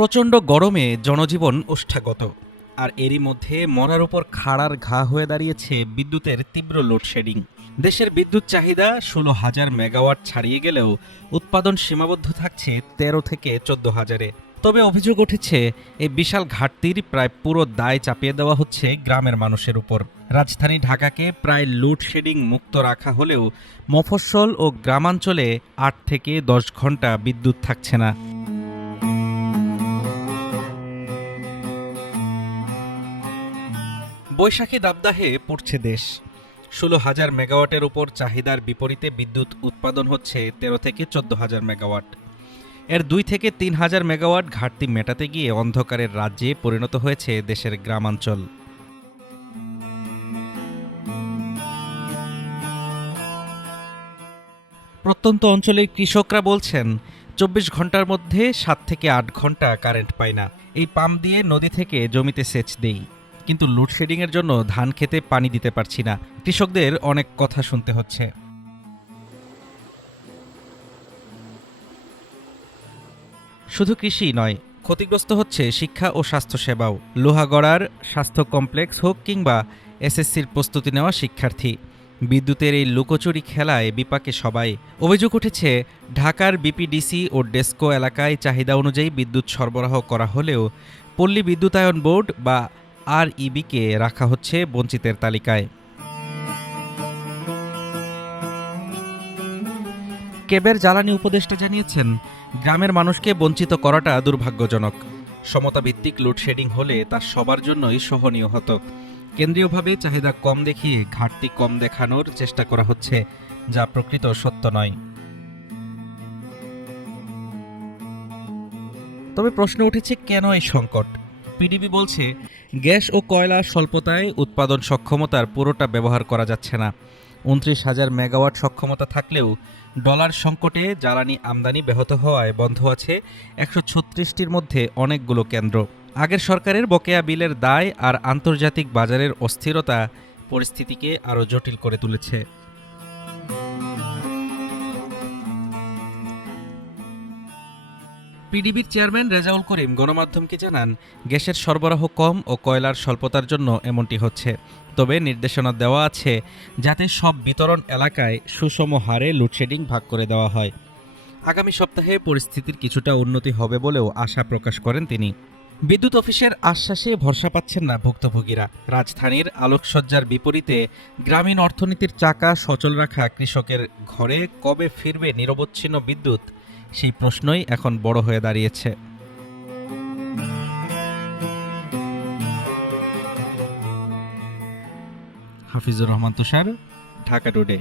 প্রচণ্ড গরমে জনজীবন ওষ্ঠাগত, আর এরই মধ্যে মরার উপর খাড়ার ঘা হয়ে দাঁড়িয়েছে বিদ্যুতের তীব্র লোডশেডিং। দেশের বিদ্যুৎ চাহিদা ১৬,০০০ মেগাওয়াট ছাড়িয়ে গেলেও উৎপাদন সীমাবদ্ধ থাকছে ১৩ থেকে ১৪,০০০-এ। তবে অভিযোগ উঠেছে, এই বিশাল ঘাটতির প্রায় পুরো দায় চাপিয়ে দেওয়া হচ্ছে গ্রামের মানুষের উপর। রাজধানী ঢাকাকে প্রায় লোডশেডিং মুক্ত রাখা হলেও মফস্বল ও গ্রামাঞ্চলে ৮ থেকে ১০ ঘন্টা বিদ্যুৎ থাকছে না। বৈশাখী দাবদাহে পড়ছে দেশ। ১৬,০০০ মেগাওয়াটের উপর চাহিদার বিপরীতে বিদ্যুৎ উৎপাদন হচ্ছে ১৩ থেকে ১৪,০০০ মেগাওয়াট। এর ২ থেকে ৩,০০০ মেগাওয়াট ঘাটতি মেটাতে গিয়ে অন্ধকারের রাজ্যে পরিণত হয়েছে দেশের গ্রামাঞ্চল। প্রত্যন্ত অঞ্চলের কৃষকরা বলছেন, ২৪ ঘন্টার মধ্যে ৭ থেকে ৮ ঘন্টা কারেন্ট পায় না। এই পাম্প দিয়ে নদী থেকে জমিতে সেচ দেই, কিন্তু লোডশেডিংয়ের জন্য ধান খেতে পানি দিতে পারছি না। কৃষকদের অনেক কথা শুনতে হচ্ছে। শুধু কৃষি নয়, ক্ষতিগ্রস্ত হচ্ছে শিক্ষা ও স্বাস্থ্যসেবাও। লোহাগড়ার স্বাস্থ্য কমপ্লেক্স হোক কিংবা এসএসসির প্রস্তুতি নেওয়া শিক্ষার্থী, বিদ্যুতের এই লুকোচুরি খেলায় বিপাকে সবাই। অভিযোগ উঠেছে, ঢাকার বিপিডিসি ও ডেস্কো এলাকায় চাহিদা অনুযায়ী বিদ্যুৎ সরবরাহ করা হলেও পল্লী বিদ্যুতায়ন বোর্ড বা আরইবিকে রাখা হচ্ছে বঞ্চিতের তালিকায়। কেবের জ্বালানি উপদেষ্টা জানিয়েছেন, গ্রামের মানুষকে বঞ্চিত করাটা দুর্ভাগ্যজনক। সমতাভিত্তিক লোডশেডিং হলে তা সবার জন্যই সহনীয় হতো। কেন্দ্রীয়ভাবে চাহিদা কম দেখিয়ে ঘাটতি কম দেখানোর চেষ্টা করা হচ্ছে, যা প্রকৃত সত্য নয়। তবে প্রশ্ন উঠেছে, কেন এই সংকট? পিডিবি বলছে, গ্যাস ও কয়লা স্বল্পতায় উৎপাদন সক্ষমতার পুরোটা ব্যবহার করা যাচ্ছে না। ২৯,০০০ মেগাওয়াট সক্ষমতা থাকলেও ডলার সংকটে জ্বালানি আমদানি ব্যাহত হওয়ায় বন্ধ আছে ১৩৬টির মধ্যে অনেকগুলো কেন্দ্র। আগের সরকারের বকেয়া বিলের দায় আর আন্তর্জাতিক বাজারের অস্থিরতা পরিস্থিতিকে আরও জটিল করে তুলেছে। পিডিবির চেয়ারম্যান রেজাউল করিম গণমাধ্যমকে জানান, গ্যাসের সরবরাহ কম ও কয়লার স্বল্পতার জন্য এমনটি হচ্ছে। তবে নির্দেশনা দেওয়া আছে যাতে সব বিতরণ এলাকায় সুষম হারে লোডশেডিং ভাগ করে দেওয়া হয়। আগামী সপ্তাহে পরিস্থিতির কিছুটা উন্নতি হবে বলেও আশা প্রকাশ করেন তিনি। বিদ্যুৎ অফিসের আশ্বাসে ভরসা পাচ্ছেন না ভুক্তভোগীরা। রাজধানীর আলোকসজ্জার বিপরীতে গ্রামীণ অর্থনীতির চাকা সচল রাখা কৃষকের ঘরে কবে ফিরবে নিরবচ্ছিন্ন বিদ্যুৎ, সেই প্রশ্নই এখন বড় হয়ে দাঁড়িয়েছে। হাফিজুর রহমান তুষার, ঢাকা টুডে।